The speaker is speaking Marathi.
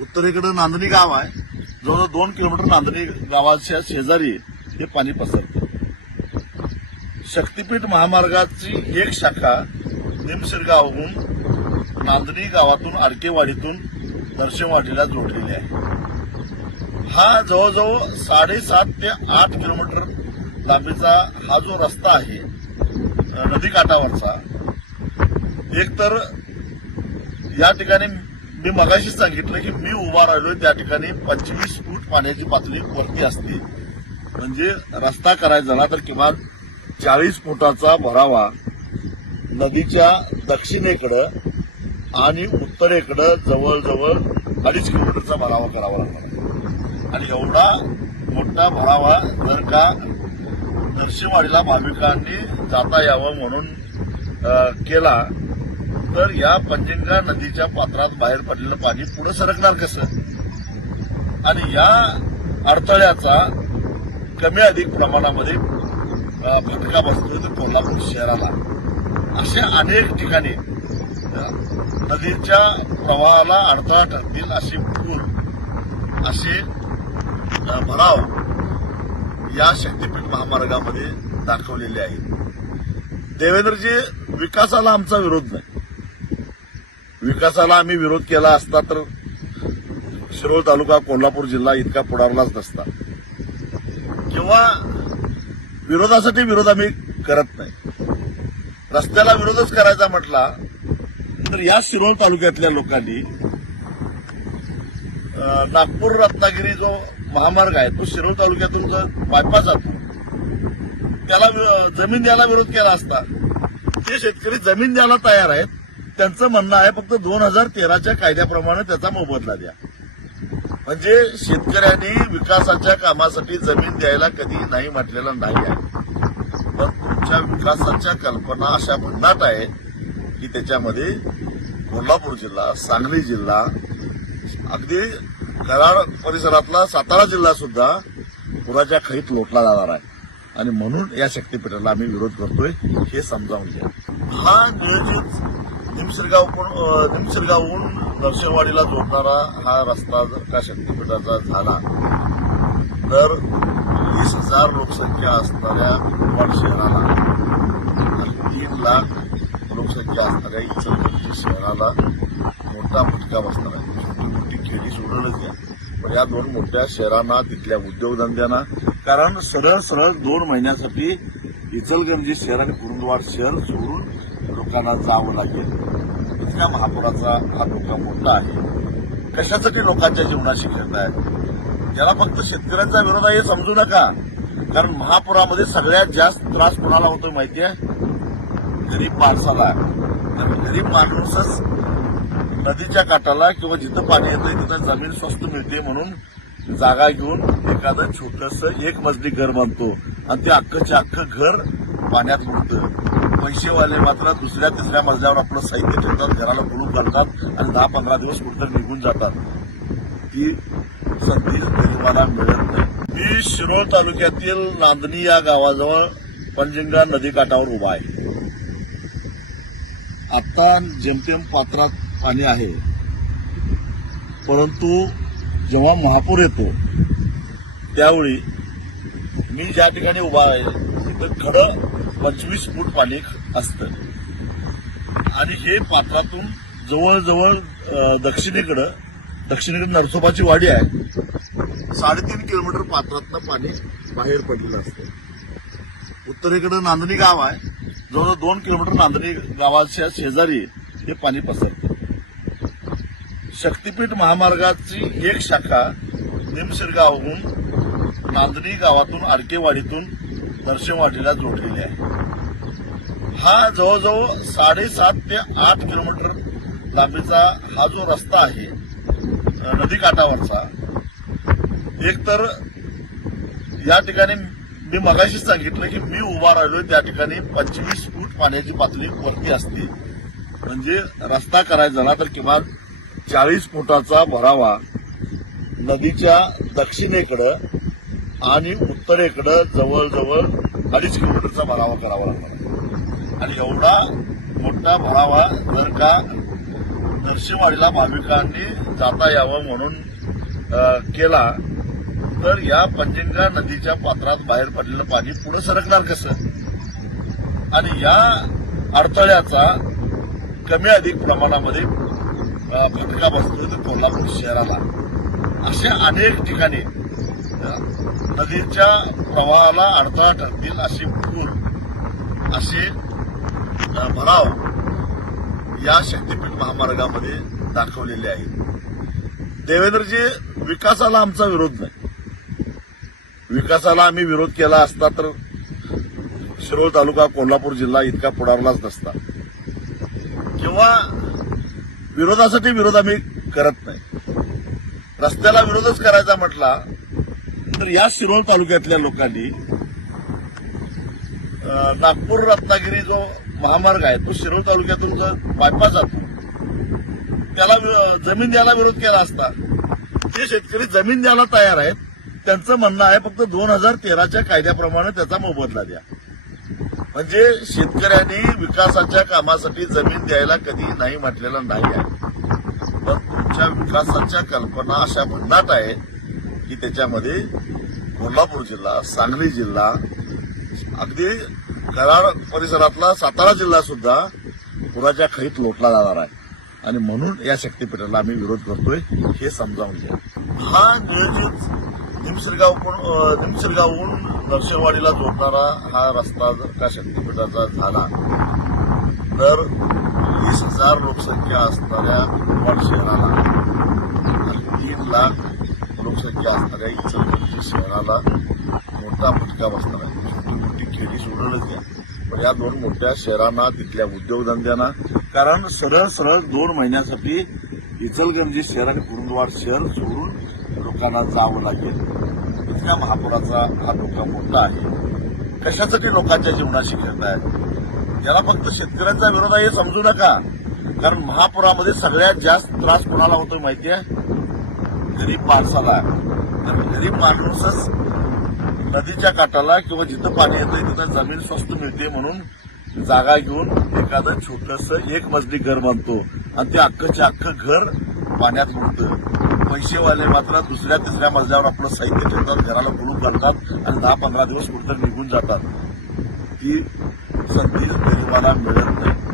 उत्तरेकडे नांदणी गाव आहे. जवळजवळ दोन किलोमीटर नांदणी गावाच्या शेजारी हे पाणी पसरतं. शक्तीपीठ महामार्गाची एक शाखा निमशिरगावहून नांदणी गावातून आरकेवाडीतून दर्शनवाडीला जोडलेली आहे. हा जवळजवळ साडेसात ते आठ किलोमीटर लांबीचा हा जो रस्ता आहे नदी काठावरचा एक तर या ठिकाणी मी मगाशी सांगितलं की मी उभा राहिलो त्या ठिकाणी पंचवीस फूट पाण्याची पातळी वरती असते. म्हणजे रस्ता करायचा झाला तर किमान चाळीस फुटाचा भरावा. नदीच्या दक्षिणेकडं आणि उत्तरेकडं जवळजवळ अडीच किलोमीटरचा भरावा करावा लागणार आणि एवढा मोठा भरावा जर का नरसिंहवाडीला भाविकांनी जाता यावं म्हणून केला तर या पंचगंगा नदीच्या पात्रात बाहेर पडलेलं पाणी पुढे सरकणार कसं? आणि या अडथळ्याचा कमी अधिक प्रमाणामध्ये फटका बसतोय तर कोल्हापूर शहराला. अशा अनेक ठिकाणी नदीच्या प्रवाहाला अडथळा ठरतील असे पूर असे भराव या शक्तीपीठ महामार्गामध्ये दाखवलेले आहेत देवेंद्रजी विकासाला आमचा विरोध नाही. विकासाला आम्ही विरोध केला असता तर शिरोळ तालुका कोल्हापूर जिल्हा इतका पुढारलाच नसता. किंवा विरोधासाठी विरोध आम्ही करत नाही. रस्त्याला विरोधच करायचा म्हटला तर या शिरोळ तालुक्यातल्या लोकांनी नागपूर रत्नागिरी जो महामार्ग आहे तो शिरोळ तालुक्यातून जो बायपास जातो त्याला जमीन द्यायला विरोध केला असता. ते शेतकरी जमीन द्यायला तयार आहेत त्यांचं म्हणणं आहे फक्त दोन हजार तेराच्या कायद्याप्रमाणे त्याचा मोबदला द्या. म्हणजे शेतकऱ्यांनी विकासाच्या कामासाठी जमीन द्यायला कधी नाही म्हटलेलं नाही आहे. पण तुमच्या विकासाच्या कल्पना अशा भन्नाट आहेत की त्याच्यामध्ये कोल्हापूर जिल्हा सांगली जिल्हा अगदी कराड परिसरातला सातारा जिल्हा सुद्धा पुराच्या खळीत लोटला जाणार आहे. आणि म्हणून या शक्तीपीठाला आम्ही विरोध करतोय हे समजावून घ्या. हा नियोजित निमसरगाव निमसरगावहून नरसिंहवाडीला जोडणारा हा रस्ता जर का शक्तीपीठाचा झाला तर वीस हजार लोकसंख्या असणाऱ्या कुपवाड शहराला आणि तीन लाख लोकसंख्या असणाऱ्या इचलकरंजी शहराला मोठा फटका बसणार आहे. छोटी मोठी खेडी सोडूनच द्या. पण या दोन मोठ्या शहरांना तिथल्या उद्योगधंद्यांना कारण सरळ सरळ दोन महिन्यासाठी इचलगंजी शहर आणि कुरुंदवाड शहर सोडून लोकांना जावं लागेल. इथल्या महापुराचा हा धोका मोठा आहे. कशासाठी लोकांच्या जीवनाशी खेळताय? ज्याला फक्त शेतकऱ्यांचा विरोध आहे हे समजू नका. कारण महापुरामध्ये सगळ्यात जास्त त्रास कोणाला होतो माहिती आहे? गरीब माणसाला. कारण गरीब माणूसच नदीच्या काठाला किंवा जिथं पाणी येतं तिथं जमीन स्वस्त मिळते म्हणून जागा घेऊन एखादं छोटस एक मजली घर बांधतो. आणि ते अख्खच्या अख्खं घर पाण्यात बुडतं. पैसेवाले मात्र दुसऱ्या तिसऱ्या मजल्यावर आपलं साहित्य ठेवतात घराला कुलूप घालतात आणि दहा पंधरा दिवस कुठं निघून जातात. ती संधी गरीबाला मिळत नाही. मी शिरोळ तालुक्यातील नांदणी या गावाजवळ पंजंगा नदीकाठावर उभा आहे. आता जेमतेम पात्रात पाणी आहे. परंतु जेव्हा महापूर येतो त्यावेळी मी ज्या ठिकाणी उभा आहे तर खडं पंचवीस फूट पाणी असतं. आणि हे पात्रातून जवळजवळ दक्षिणेकडं दक्षिणेकडे नरसोबाची वाडी आहे. साडेतीन किलोमीटर पात्रातनं पाणी बाहेर पडलेलं असतं. उत्तरेकडं नांदणी गाव आहे. जवळजवळ दोन किलोमीटर नांदणी गावाच्या शेजारी हे पाणी पसरतं. शक्तीपीठ महामार्गाची एक शाखा निमशिरगावहून नांदणी गावातून आरकेवाडीतून दर्शनवाडीला जोडलेली आहे. हा जवळजवळ साडेसात ते आठ किलोमीटर लांबीचा हा जो रस्ता आहे नदी नदीकाठावरचा एक तर या ठिकाणी मी मगाशीच सांगितलं की मी उभा राहिलोय त्या ठिकाणी पंचवीस फूट पाण्याची पातळी वरती असते. म्हणजे रस्ता करायचा झाला तर किमान चाळीस फुटाचा भरावा नदीच्या दक्षिणेकडं आणि उत्तरेकडं जवळजवळ अडीच किलोमीटरचा भरावा करावा लागला आणि एवढा मोठा भरावा जर का नरसिंहवाडीला भाविकांनी जाता यावं म्हणून केला तर या पंजिंगा नदीच्या पात्रात बाहेर पडलेलं पाणी पुढे सरकणार कसं? आणि या अडथळ्याचा कमी अधिक प्रमाणामध्ये फटका बसतो तर कोल्हापूर शहराला. अशा अनेक ठिकाणी नदीच्या प्रवाहाला अडथळा ठरतील अशी पूर असे भराव या शक्तीपीठ महामार्गामध्ये दाखवलेले आहेत देवेंद्रजी विकासाला आमचा विरोध नाही. विकासाला आम्ही विरोध केला असता तर शिरोळ तालुका कोल्हापूर जिल्हा इतका पुढारलाच नसता. किंवा विरोधासाठी विरोध आम्ही करत नाही. रस्त्याला विरोधच करायचा म्हटला तर या शिरोळ तालुक्यातल्या लोकांनी नागपूर रत्नागिरी जो महामार्ग आहे तो शिरोळ तालुक्यातून जो बायपास जातो त्याला जमीन द्यायला विरोध केला असता जे शेतकरी जमीन द्यायला तयार आहेत त्यांचं म्हणणं आहे फक्त दोन हजार तेराच्या कायद्याप्रमाणे त्याचा मोबदला द्या. म्हणजे शेतकऱ्यांनी विकासाच्या कामासाठी जमीन द्यायला कधी नाही म्हटलेलं नाही आहे. पण तुमच्या विकासाच्या कल्पना अशा भन्नाट आहेत की त्याच्यामध्ये कोल्हापूर जिल्हा सांगली जिल्हा अगदी कराड परिसरातला सातारा जिल्हा सुद्धा पुराच्या खळीत लोटला जाणार आहे. आणि म्हणून या शक्तीपीठाला आम्ही विरोध करतोय हे समजावून घ्या. हा नियोजित निमशिरगाव निमशिरगावहून नरसिंहवाडीला जोडणारा हा रस्ता जर का शक्तीपीठाचा झाला तर वीस हजार लोकसंख्या असणाऱ्या कुंभार शहराला तीन लाख लोकसंख्या असणाऱ्या इचलकरंजी शहराला मोठा फटका बसणार आहे. छोटी मोठी खेडी सोडूनच द्या. पण या दोन मोठ्या शहरांना तिथल्या उद्योगधंद्यांना कारण सरळ सरळ दोन महिन्यासाठी इचलगंजी शहर आणि कुरुंदवाड शहर सोडून लोकांना जावं लागेल. इतका महापुराचा हा धोका मोठा आहे. कशासाठी लोकांच्या जीवनाशी खेळतायत? त्याला फक्त शेतकऱ्यांचा विरोध आहे हे समजू नका. कारण महापुरामध्ये सगळ्यात जास्त त्रास कोणाला होतो आहे गरीब माणसाला तर गरीब माणूसच नदीच्या काठाला किंवा जिथं पाणी येतं तिथं जमीन स्वस्त मिळते म्हणून जागा घेऊन एखादं छोटस एक मजली घर बांधतो. आणि ते अख्खंचे अख्खं घर पाण्यात मुडतं. पैसेवाले मात्र दुसऱ्या तिसऱ्या मजल्यावर आपलं साहित्य ठेवतात घराला कुलूप घालतात आणि दहा पंधरा दिवस कुठं निघून जातात. ती संधी गरिबाला मिळत नाही.